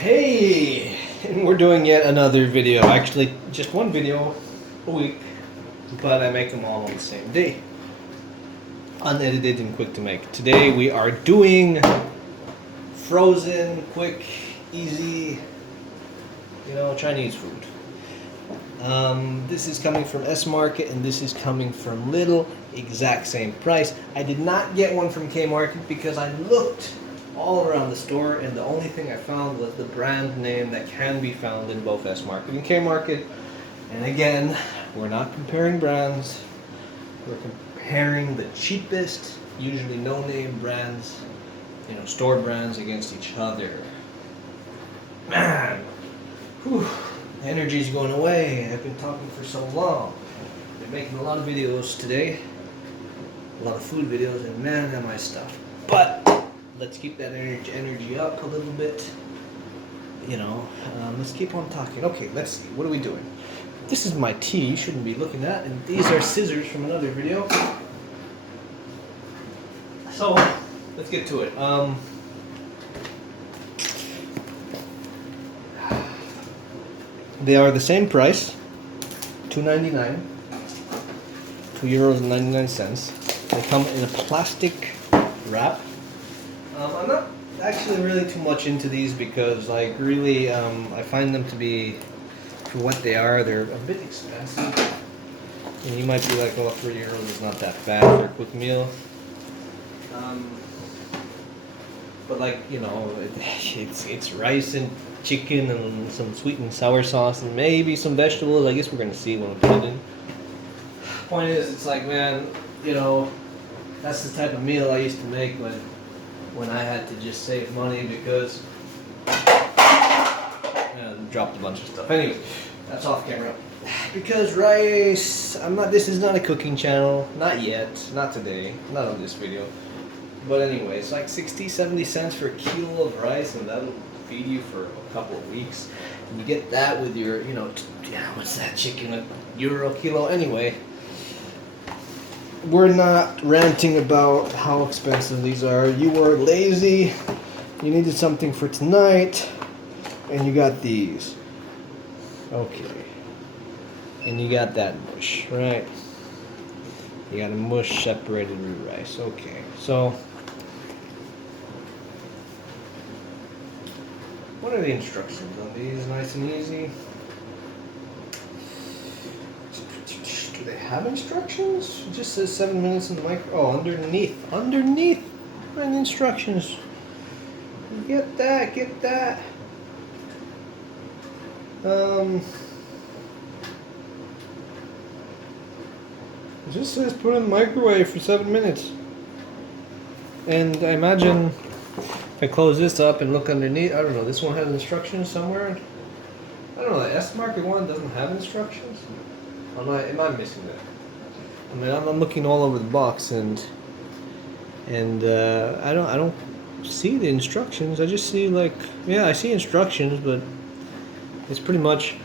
Hey, and we're doing yet another video. Actually, just one video a week, but I make them all on the same day. Unedited and quick to make. Today we are doing frozen, quick, easy, Chinese food. This is coming from S Market and this is coming from Lidl. Exact same price. I did not get one from K Market because I looked all around the store and the only thing I found was the brand name that can be found in both S Market and K Market. And again, we're not comparing brands. We're comparing the cheapest, usually no-name brands, store brands against each other. Man, whew, the energy's going away. I've been talking for so long. I've been making a lot of videos today, a lot of food videos, and man, am I stuffed. But let's keep that energy up a little bit. Let's keep on talking. Okay, let's see. What are we doing? This is my tea. You shouldn't be looking at, and these are scissors from another video. So let's get to it. They are the same price, €2.99, €2.99. They come in a plastic wrap. I'm not actually really too much into these because, I find them to be, for what they are, they're a bit expensive. And you might be like, oh, €3 is not that bad for a quick meal. But it's rice and chicken and some sweet and sour sauce and maybe some vegetables. I guess we're gonna see when we put it in. Point is, it's like, man, that's the type of meal I used to make when I had to just save money because I dropped a bunch of stuff. Anyway, that's off camera. Because rice, this is not a cooking channel, not yet, not today, not on this video. But anyway, it's like 60-70 cents for a kilo of rice, and that'll feed you for a couple of weeks. And you get that with your, what's that chicken, €1 kilo? Anyway, we're not ranting about how expensive these are. You were lazy, you needed something for tonight, and you got these. Okay. And you got that mush, right? You got a mush separated with rice. Okay, so what are the instructions on these? Nice and easy. Do they have instructions? It just says 7 minutes in the micro. Oh, underneath are the instructions. Get that. It just says put in the microwave for 7 minutes. And I imagine if I close this up and look underneath, I don't know, this one has instructions somewhere? I don't know, the S Market one doesn't have instructions? Am I missing that? I'm looking all over the box and I don't see the instructions. I just see I see instructions, but it's pretty much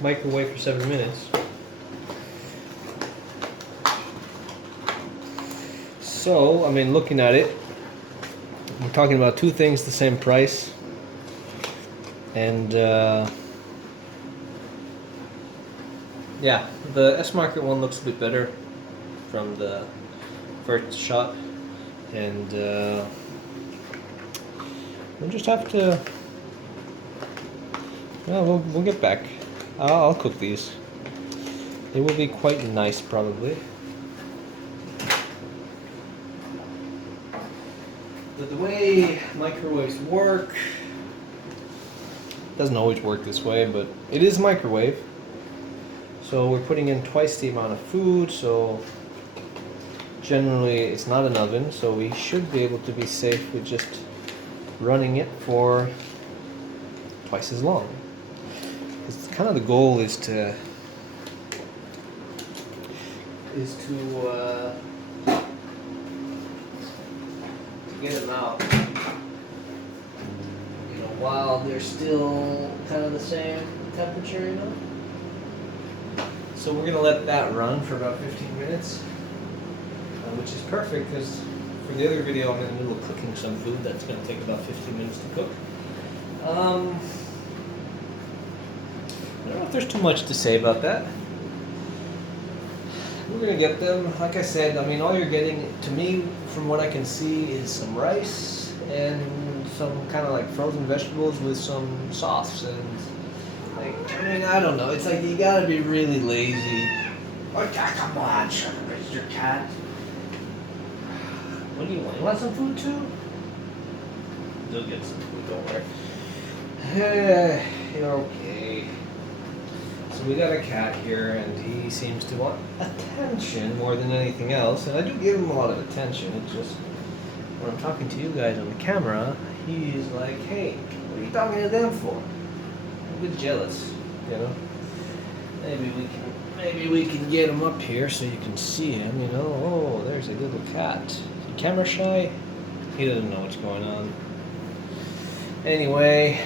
microwave for 7 minutes. So, looking at it, we're talking about two things the same price. And, the S Market one looks a bit better from the first shot. And, we'll just have to, we'll get back. I'll cook these. They will be quite nice, probably. But the way microwaves work, doesn't always work this way, but it is microwave. So we're putting in twice the amount of food, so generally it's not an oven, so we should be able to be safe with just running it for twice as long. It's kind of the goal is to get them out, while they're still kind of the same temperature, So we're gonna let that run for about 15 minutes, which is perfect because for the other video I'm in the middle of cooking some food that's gonna take about 15 minutes to cook. I don't know if there's too much to say about that. We're gonna get them. Like I said, I mean, all you're getting, to me, from what I can see, is some rice and some kind of like frozen vegetables with some sauce. And like, I mean, I don't know. It's like you gotta be really lazy. Oh, come on, shut up, it's your cat. What do you want? You want some food too? You'll get some food, don't worry. You're okay. So we got a cat here, and he seems to want attention more than anything else, and I do give him a lot of attention. It's just when I'm talking to you guys on the camera, he's like, "Hey, what are you talking to them for?" I'm a bit jealous, you know. Maybe we can get him up here so you can see him. You know, oh, there's a little cat. Is he camera shy? He doesn't know what's going on. Anyway.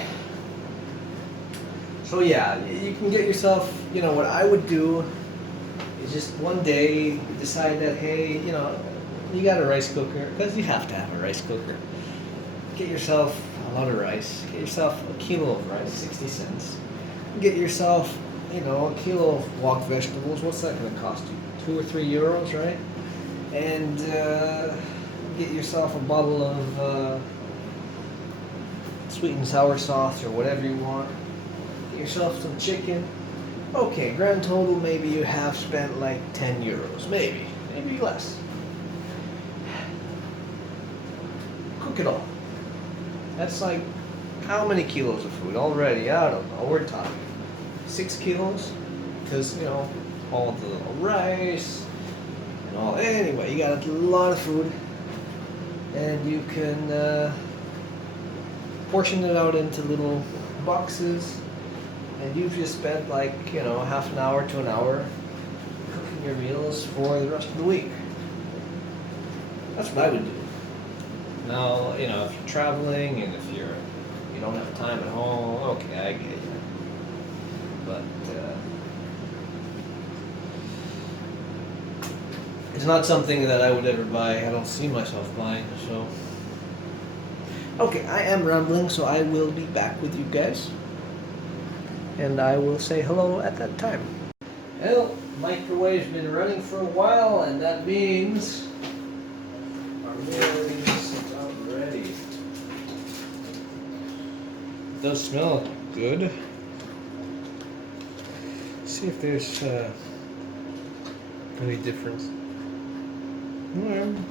So yeah, you can get yourself, you know, what I would do is just one day decide that, hey, you know, you got a rice cooker, because you have to have a rice cooker. Get yourself a lot of rice. Get yourself a kilo of rice, 60 cents. Get yourself, you know, a kilo of wok vegetables. What's that going to cost you? 2 or 3 euros, right? And get yourself a bottle of sweet and sour sauce or whatever you want. Get yourself some chicken. Okay, grand total, maybe you have spent like 10 euros. Maybe less. Cook it all. That's like, how many kilos of food already? I don't know, we're talking 6 kilos? Because, you know, all the little rice and all. Anyway, you got a lot of food. And you can portion it out into little boxes. And you've just spent like, you know, half an hour to an hour cooking your meals for the rest of the week. That's what I would do. Now, you know, if you're traveling and if you don't have time at home, okay, I get you. But it's not something that I would ever buy. I don't see myself buying, so. Okay, I am rambling, so I will be back with you guys. And I will say hello at that time. Well, microwave's been running for a while, and that means our meal is about ready. It does smell good. Let's see if there's any difference. I mean,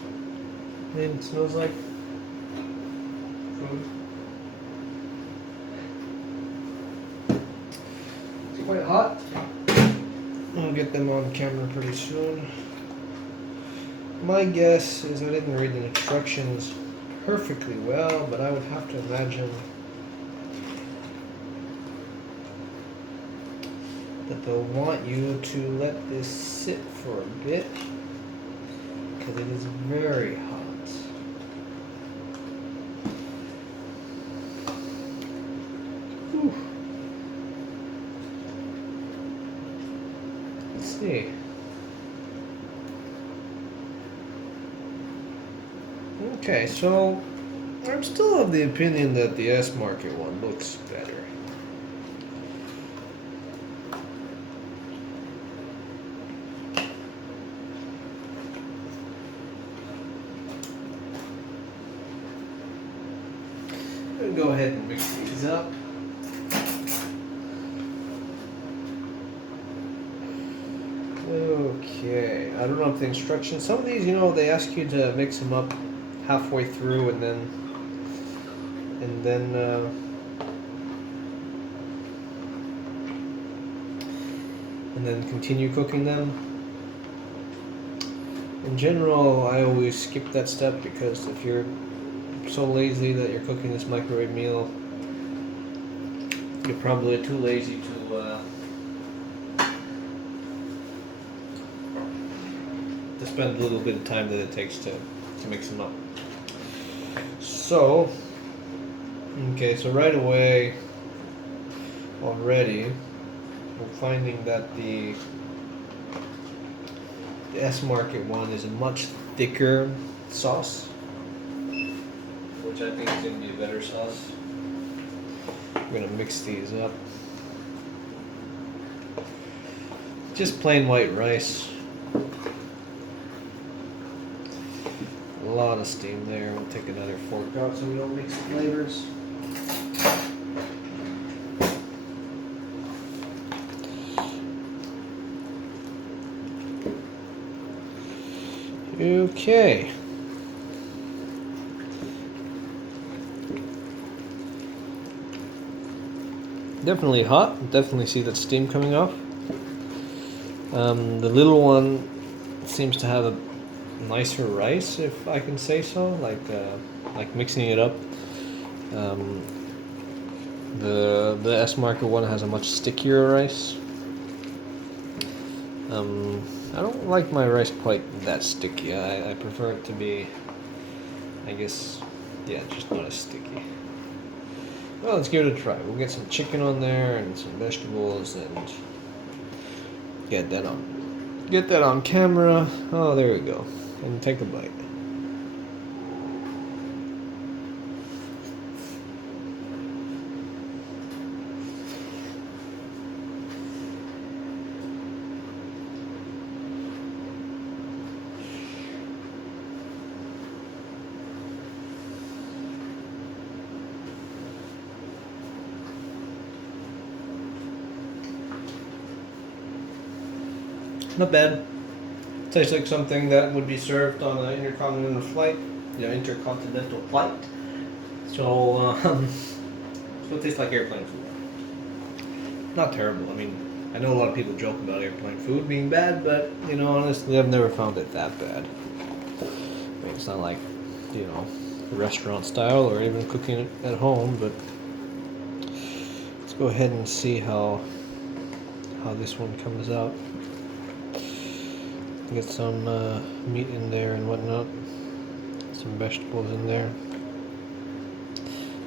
it smells like food. Quite hot. I'll get them on camera pretty soon. My guess is I didn't read the instructions perfectly well, but I would have to imagine that they'll want you to let this sit for a bit because it is very hot. Whew. See. Okay, so I'm still of the opinion that the S market one looks better. I'm gonna go ahead and mix these up. Okay, I don't know if the instructions, some of these, you know, they ask you to mix them up halfway through and then continue cooking them. In general, I always skip that step because if you're so lazy that you're cooking this microwave meal, you're probably too lazy to spend a little bit of time that it takes to mix them up. So, okay, so right away, already, we're finding that the S Market one is a much thicker sauce, which I think is going to be a better sauce. We're gonna mix these up. Just plain white rice. A lot of steam there. We'll take another fork out so we don't mix the flavors. Okay. Definitely hot. Definitely see that steam coming off. The little one seems to have a nicer rice, if I can say so. Like mixing it up. The S market one has a much stickier rice. I don't like my rice quite that sticky. I prefer it to be, I guess, yeah, just not as sticky. Well, let's give it a try. We'll get some chicken on there and some vegetables and get that on camera. Oh, there we go. And take a bite. Not bad. Tastes like something that would be served on an intercontinental flight. Intercontinental flight. So it tastes like airplane food. Not terrible. I mean, I know a lot of people joke about airplane food being bad, but honestly, I've never found it that bad. I mean, it's not like restaurant style or even cooking it at home, but let's go ahead and see how this one comes out. Get some meat in there and whatnot, some vegetables in there.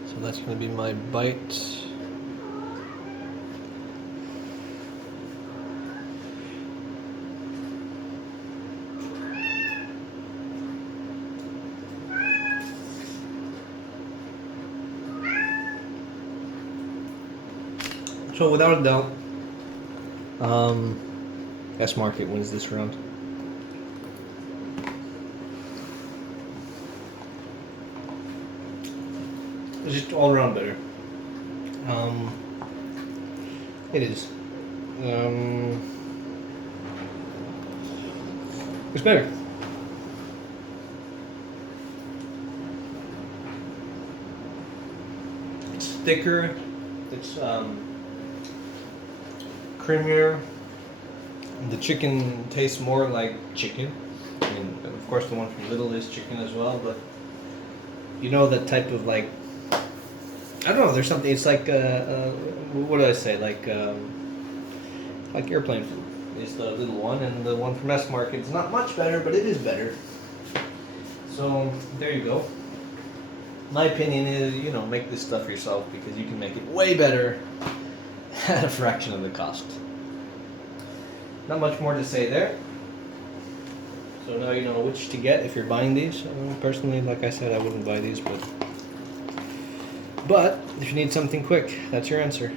So that's going to be my bite. So without a doubt, S Market wins this round. It's just all around better. It is. It's better. It's thicker. It's creamier. The chicken tastes more like chicken. I mean, of course, the one from Lidl is chicken as well, but that type of I don't know. There's something. It's like what do I say? Like airplane food. It's the little one, and the one from S Market is not much better, but it is better. So there you go. My opinion is, make this stuff yourself because you can make it way better at a fraction of the cost. Not much more to say there. So now you know which to get if you're buying these. Personally, like I said, I wouldn't buy these, but if you need something quick, that's your answer.